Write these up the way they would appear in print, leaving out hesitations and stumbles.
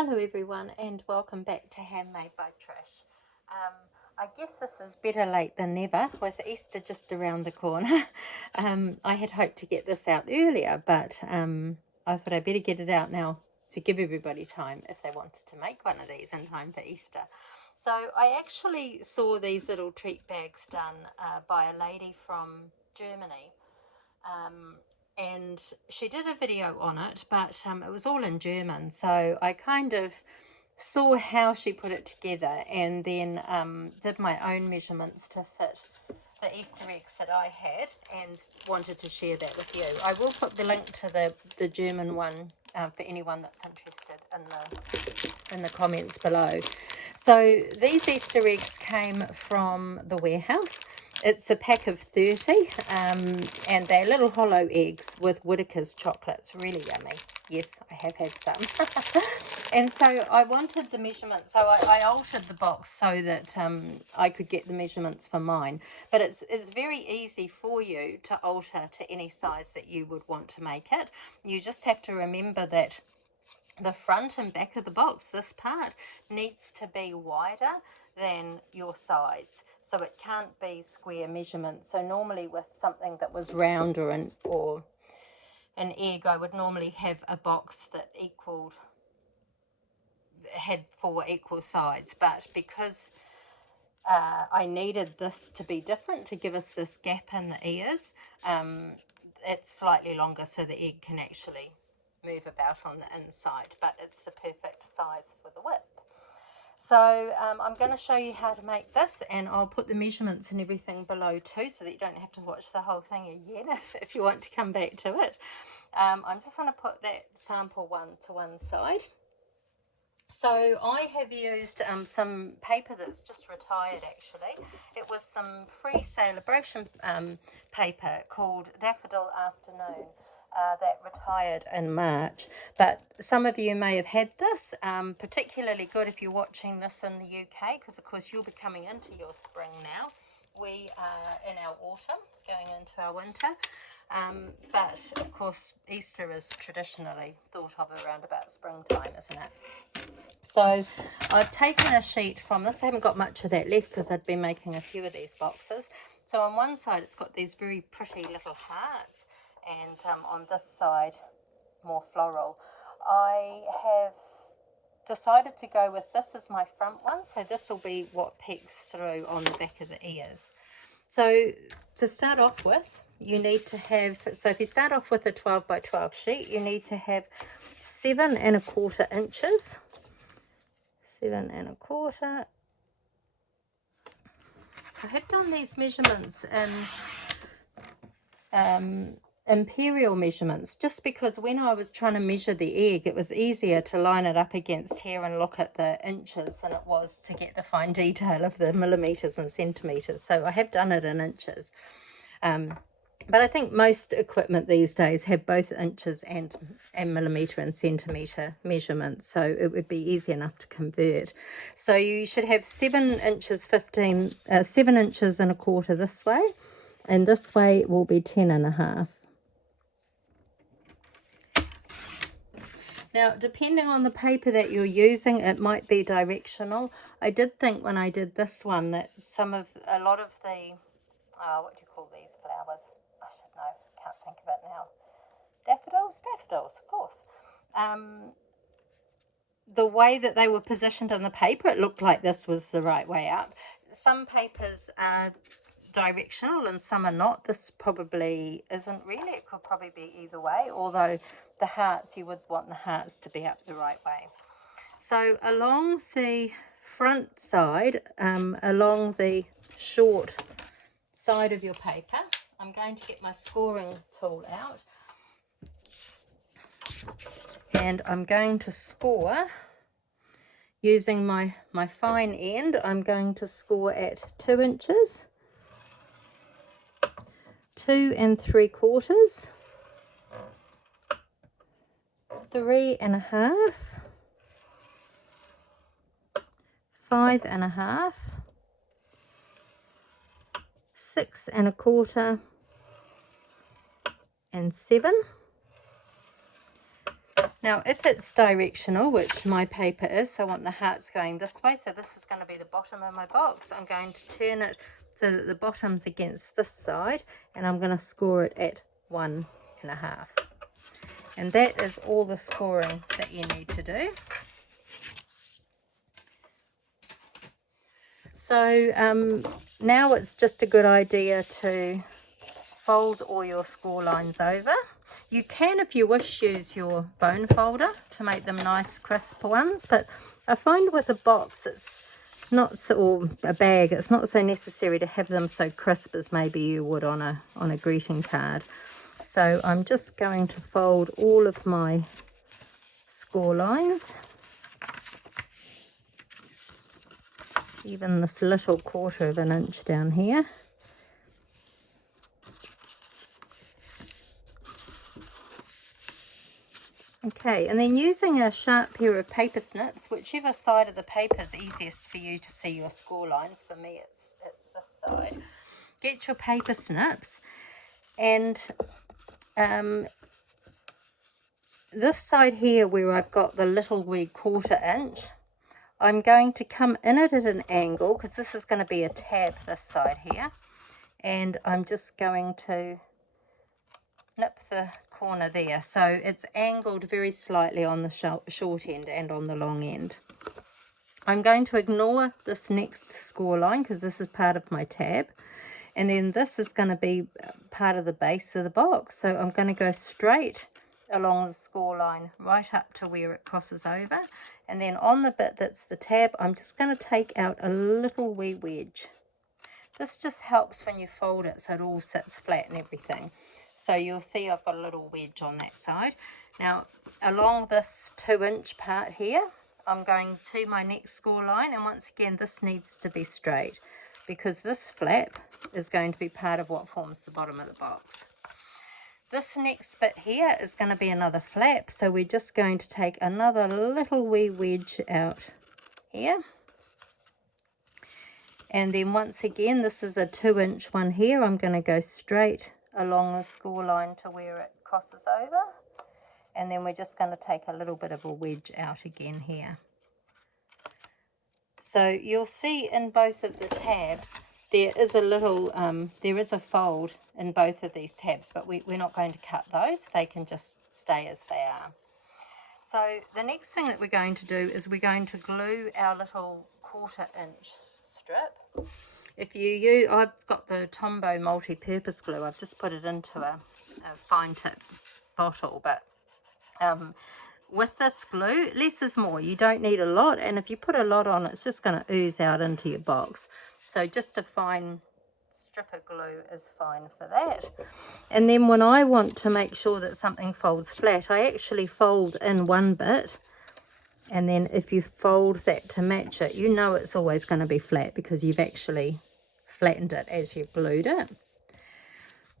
Hello everyone and welcome back to Handmade by Trish. I guess this is better late than never with Easter just around the corner. I had hoped to get this out earlier, but I thought I'd better get it out now to give everybody time if they wanted to make one of these in time for Easter. So I actually saw these little treat bags done by a lady from Germany. And she did a video on it, but it was all in German, so I kind of saw how she put it together and then did my own measurements to fit the Easter eggs that I had and wanted to share that with you. I will put the link to the German one for anyone that's interested in the comments below. So these Easter eggs came from the warehouse. It's a pack of 30 and they're little hollow eggs with Whittaker's chocolates. Really yummy. Yes, I have had some. And so I wanted the measurements, so I altered the box so that I could get the measurements for mine. But it's very easy for you to alter to any size that you would want to make it. You just have to remember that the front and back of the box, this part, needs to be wider than your sides. So it can't be square measurements. So normally with something that was round or an egg, I would normally have a box that had 4 equal sides. But because I needed this to be different to give us this gap in the ears, it's slightly longer so the egg can actually move about on the inside, but it's the perfect size for the width. So I'm going to show you how to make this, and I'll put the measurements and everything below too so that you don't have to watch the whole thing again if you want to come back to it. I'm just going to put that sample one to one side. So I have used some paper that's just retired actually. It was some free celebration paper called Daffodil Afternoon that retired in March. But some of you may have had this, particularly good if you're watching this in the UK, because of course you'll be coming into your spring now. We are in our autumn, going into our winter. But of course Easter is traditionally thought of around about springtime, isn't it? So I've taken a sheet from this. I haven't got much of that left because I'd been making a few of these boxes. So on one side it's got these very pretty little hearts, and on this side more floral. I have decided to go with this as my front one, so this will be what peeks through on the back of the ears. So to start off with, you need to have, so if you start off with a 12 by 12 sheet, you need to have 7 1/4 inches. 7 1/4. I have done these measurements in imperial measurements just because when I was trying to measure the egg, it was easier to line it up against here and look at the inches than it was to get the fine detail of the millimeters and centimeters. So I have done it in inches. But I think most equipment these days have both inches and millimetre and centimetre measurements, so it would be easy enough to convert. So you should have 7 inches 7 inches and 1/4 this way, and this way will be 10 1/2. Now, depending on the paper that you're using, it might be directional. I did think when I did this one that a lot of the, what do you call these flowers? I should know, can't think of it now. Daffodils, of course. The way that they were positioned on the paper, it looked like this was the right way up. Some papers are directional and some are not. This probably isn't really. It could probably be either way, although the hearts, you would want the hearts to be up the right way. So along the front side, along the short side of your paper, I'm going to get my scoring tool out, and I'm going to score using my fine end. I'm going to score at 2 inches, 2 3/4, 3 1/2, 5 1/2, 6 1/4, and 7. Now, if it's directional, which my paper is, so I want the hearts going this way, so this is going to be the bottom of my box. I'm going to turn it so that the bottom's against this side, and I'm going to score it at 1.5. And that is all the scoring that you need to do. So now it's just a good idea to fold all your score lines over. You can, if you wish, use your bone folder to make them nice crisp ones, but I find with a box it's not so, or a bag, it's not so necessary to have them so crisp as maybe you would on a greeting card. So I'm just going to fold all of my score lines, even this little 1/4 of an inch down here. Okay, and then using a sharp pair of paper snips, whichever side of the paper is easiest for you to see your score lines. For me, it's this side. Get your paper snips, and this side here where I've got the little wee 1/4 inch, I'm going to come in it at an angle, because this is going to be a tab this side here, and I'm just going to nip the corner there, so it's angled very slightly on the short end and on the long end. I'm going to ignore this next score line because this is part of my tab, and then this is going to be part of the base of the box, so I'm going to go straight along the score line right up to where it crosses over, and then on the bit that's the tab I'm just going to take out a little wee wedge. This just helps when you fold it so it all sits flat and everything. So you'll see I've got a little wedge on that side. Now along this 2-inch part here, I'm going to my next score line, and once again this needs to be straight because this flap is going to be part of what forms the bottom of the box. This next bit here is going to be another flap, so we're just going to take another little wee wedge out here. And then once again, this is a 2-inch one here. I'm going to go straight along the score line to where it crosses over. And then we're just going to take a little bit of a wedge out again here. So you'll see in both of the tabs, there is a little, there is a fold in both of these tabs, but we're not going to cut those. They can just stay as they are. So the next thing that we're going to do is we're going to glue our little 1/4 inch strip. If you use, I've got the Tombow multi-purpose glue. I've just put it into a fine tip bottle, but with this glue, less is more. You don't need a lot, and if you put a lot on, it's just going to ooze out into your box. So just a fine strip of glue is fine for that. And then when I want to make sure that something folds flat, I actually fold in one bit, and then if you fold that to match it, you know it's always going to be flat because you've actually flattened it as you've glued it.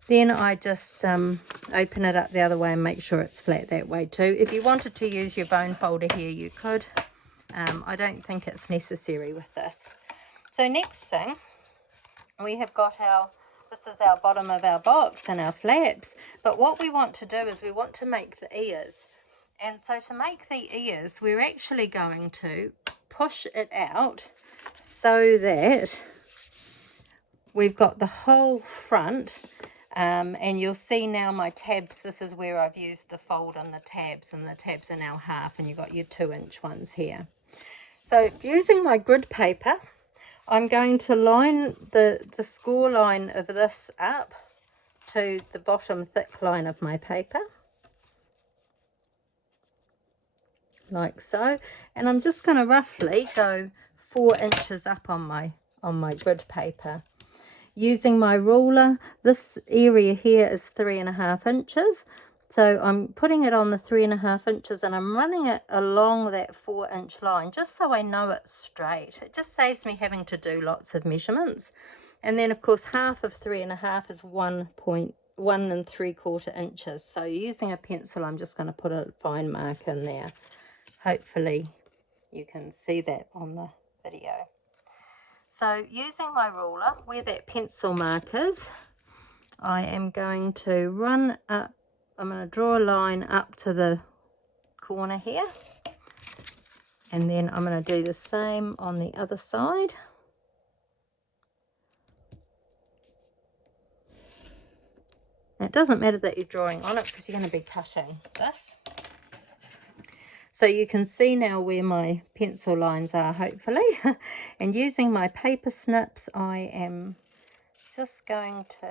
Then I just open it up the other way and make sure it's flat that way too. If you wanted to use your bone folder here, you could. I don't think it's necessary with this. So next thing, we have got this is our bottom of our box and our flaps. But what we want to do is we want to make the ears. And so to make the ears, we're actually going to push it out so that we've got the whole front. And you'll see now my tabs, this is where I've used the fold on the tabs, and the tabs are now half, and you've got your 2-inch ones here. So using my grid paper, I'm going to line the score line of this up to the bottom thick line of my paper, like so, and I'm just going to roughly go 4 inches up on my grid paper. Using my ruler, this area here is 3.5 inches, so I'm putting it on the 3.5 inches and I'm running it along that 4-inch line just so I know it's straight. It just saves me having to do lots of measurements. And then of course half of 3.5 is 1 3/4 inches. So using a pencil, I'm just going to put a fine mark in there. Hopefully you can see that on the video. So using my ruler, where that pencil mark is, I am going to run up, I'm going to draw a line up to the corner here. And then I'm going to do the same on the other side. It doesn't matter that you're drawing on it because you're going to be cutting this. So you can see now where my pencil lines are, hopefully. And using my paper snips, I am just going to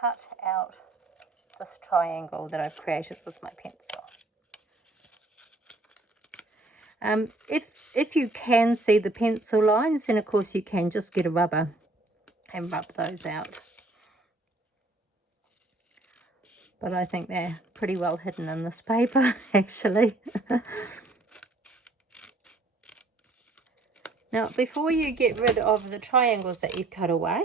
cut out this triangle that I've created with my pencil. If you can see the pencil lines, then of course you can just get a rubber and rub those out. But I think they're pretty well hidden in this paper, actually. Now, before you get rid of the triangles that you've cut away,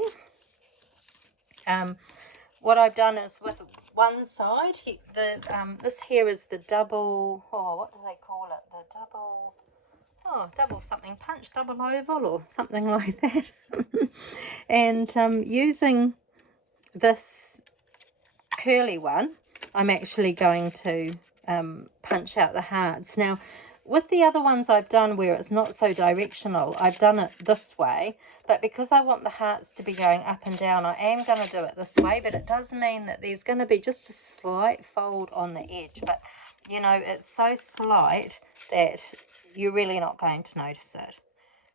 what I've done is with one side, this here is the double, what do they call it? The double something punch, double oval or something like that. And using this curly one, I'm actually going to punch out the hearts. Now, with the other ones I've done where it's not so directional, I've done it this way, but because I want the hearts to be going up and down, I am going to do it this way, but it does mean that there's going to be just a slight fold on the edge, but you know, it's so slight that you're really not going to notice it.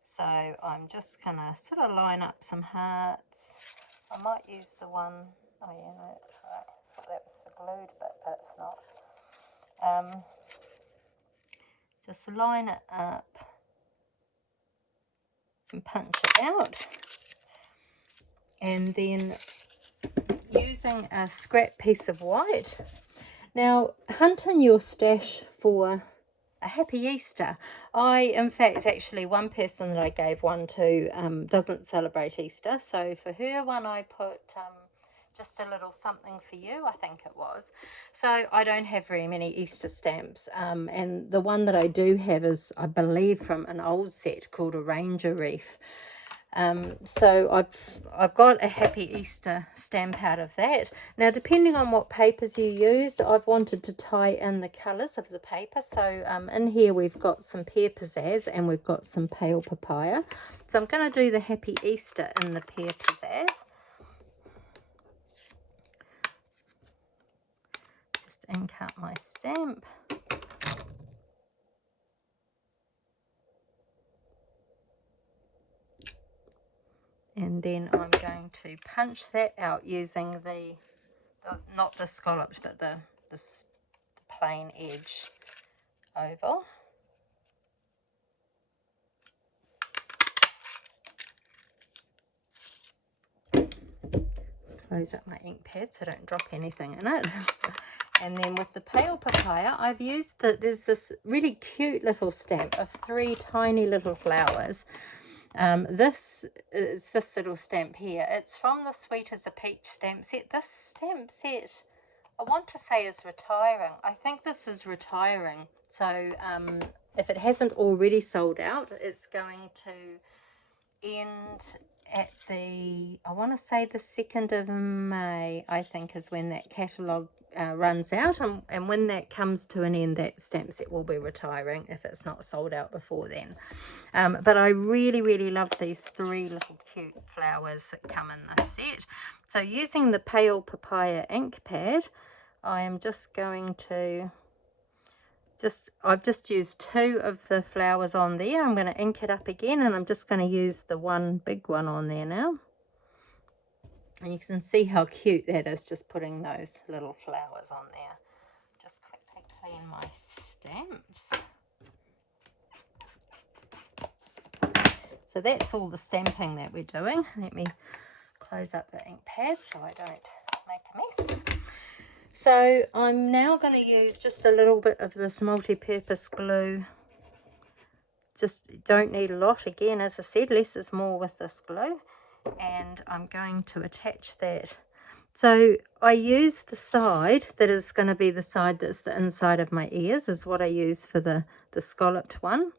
So I'm just going to sort of line up some hearts. I might use the one, oh yeah, no, that's right, that was the glued bit, but it's not. Just line it up and punch it out. And then using a scrap piece of white. Now, hunt in your stash for a happy Easter. In fact, actually, one person that I gave one to doesn't celebrate Easter. So for her one, I put just a little something for you, I think it was. So I don't have very many Easter stamps. And the one that I do have is, I believe, from an old set called a Ranger Reef. So I've got a Happy Easter stamp out of that. Now, depending on what papers you used, I've wanted to tie in the colours of the paper. So in here we've got some pear pizzazz and we've got some pale papaya. So I'm going to do the Happy Easter in the pear pizzazz. Just ink up my stamp. And then I'm going to punch that out using the not the scallops, but the plain edge oval. Close up my ink pad so I don't drop anything in it. And then with the pale papaya, I've used there's this really cute little stamp of 3 tiny little flowers. This is this little stamp here. It's from the Sweet as a Peach stamp set. This stamp set, I want to say, is retiring. I think this is retiring. So if it hasn't already sold out, it's going to end at I want to say the 2nd of May, I think, is when that catalogue runs out. And when that comes to an end, that stamp set will be retiring if it's not sold out before then. But I really, really love these 3 little cute flowers that come in this set. So using the pale papaya ink pad, I am just going to I've just used 2 of the flowers on there. I'm going to ink it up again, and I'm just going to use the one big one on there now. And you can see how cute that is, just putting those little flowers on there. Just quickly clean my stamps. So that's all the stamping that we're doing. Let me close up the ink pad so I don't make a mess. So I'm now going to use just a little bit of this multi-purpose glue. Just don't need a lot. Again, as I said, less is more with this glue. And I'm going to attach that. So I use the side that is going to be the side that's the inside of my ears, is what I use for the scalloped one.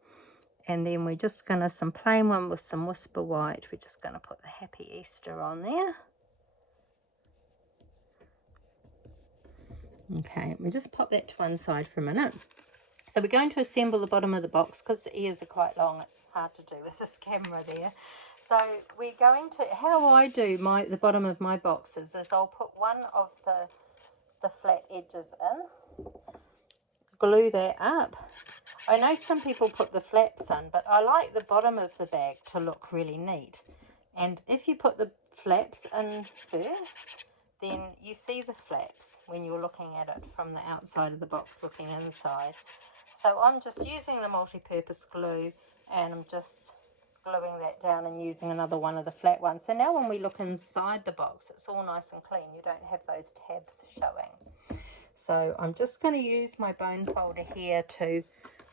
And then we're just going to, some plain one with some whisper white, we're just going to put the Happy Easter on there. Okay, we just pop that to one side for a minute. So we're going to assemble the bottom of the box because the ears are quite long. It's hard to do with this camera there. So we're going to, how I do the bottom of my boxes is I'll put one of the flat edges in, glue that up. I know some people put the flaps in, but I like the bottom of the bag to look really neat. And if you put the flaps in first, then you see the flaps when you're looking at it from the outside of the box looking inside. So I'm just using the multi-purpose glue, and I'm just gluing that down and using another one of the flat ones. So now when we look inside the box, it's all nice and clean. You don't have those tabs showing. So I'm just going to use my bone folder here to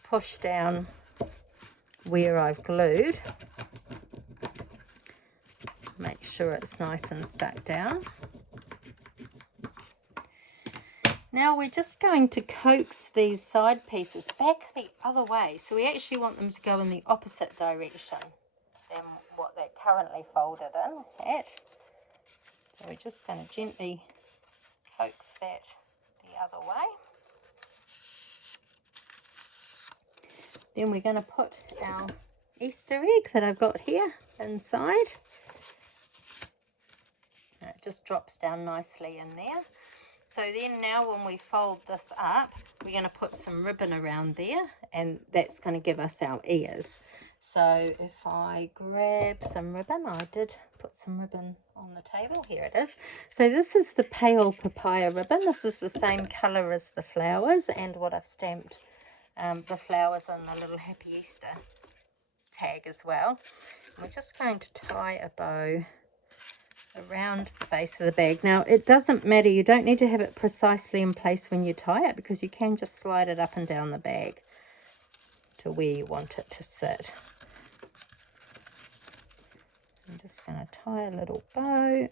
push down where I've glued. Make sure it's nice and stuck down. Now we're just going to coax these side pieces back the other way. So we actually want them to go in the opposite direction than what they're currently folded in at. So we're just going to gently coax that the other way. Then we're going to put our Easter egg that I've got here inside. And it just drops down nicely in there. So then now when we fold this up, we're going to put some ribbon around there, and that's going to give us our ears. So if I grab some ribbon, I did put some ribbon on the table. Here it is. So this is the pale papaya ribbon. This is the same colour as the flowers, and what I've stamped the flowers and the little Happy Easter tag as well. We're just going to tie a bow around the base of the bag. Now it doesn't matter, you don't need to have it precisely in place when you tie it, because you can just slide it up and down the bag to where you want it to sit. I'm just going to tie a little bow.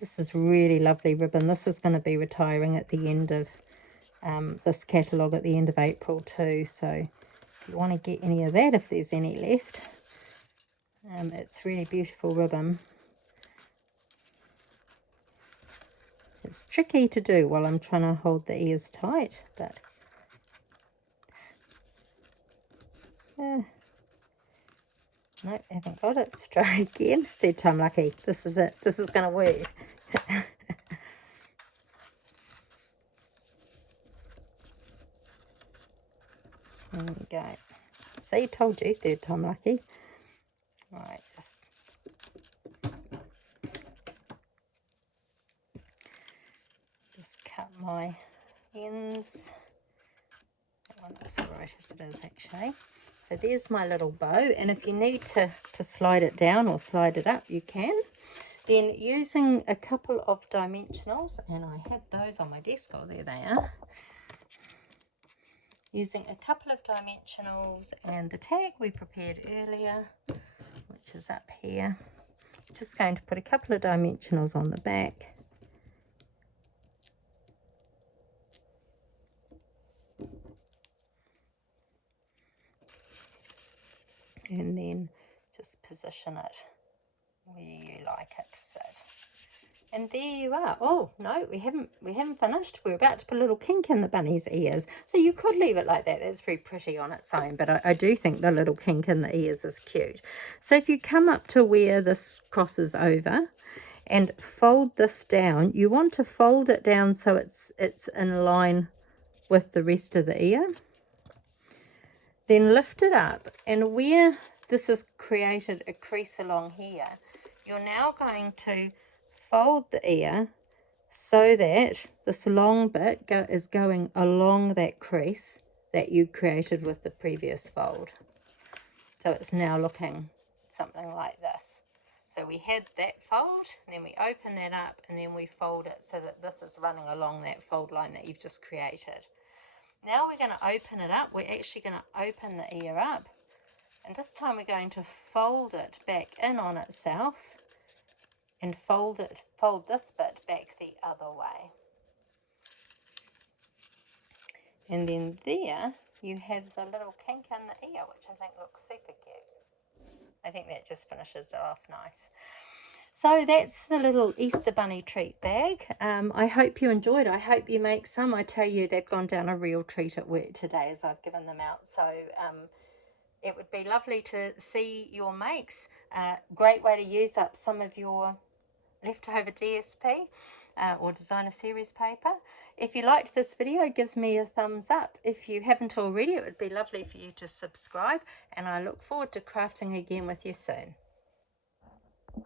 This is really lovely ribbon. This is going to be retiring at the end of this catalogue at the end of April too, so if you want to get any of that, if there's any left, it's really beautiful ribbon. It's tricky to do while I'm trying to hold the ears tight, but nope, haven't got it. Let's try again. Third time lucky. This is it. This is going to work. There we go. See, told you, third time lucky. Right, just cut my ends. That one looks alright as it is actually. So there's my little bow, and if you need to slide it down or slide it up, you can. Then using a couple of dimensionals, and I have those on my desk, oh there they are. Using a couple of dimensionals and the tag we prepared earlier, which is up here. Just going to put a couple of dimensionals on the back. And then just position it where you like it to sit. And there you are. Oh no, we haven't finished. We're about to put a little kink in the bunny's ears. So you could leave it like that. That's very pretty on its own, but I do think the little kink in the ears is cute. So if you come up to where this crosses over and fold this down, you want to fold it down so it's in line with the rest of the ear. Then lift it up, and where this has created a crease along here, you're now going to fold the ear so that this long bit is going along that crease that you created with the previous fold. So it's now looking something like this. So we had that fold, and then we open that up, and then we fold it so that this is running along that fold line that you've just created. Now we're going to open it up. We're actually going to open the ear up, and this time we're going to fold it back in on itself and fold this bit back the other way. And then there you have the little kink in the ear, which I think looks super cute. I think that just finishes it off nice. So that's the little Easter Bunny treat bag. I hope you enjoyed. I hope you make some. I tell you, they've gone down a real treat at work today as I've given them out. So it would be lovely to see your makes. Great way to use up some of your leftover DSP or designer series paper. If you liked this video, give me a thumbs up. If you haven't already, it would be lovely for you to subscribe, and I look forward to crafting again with you soon.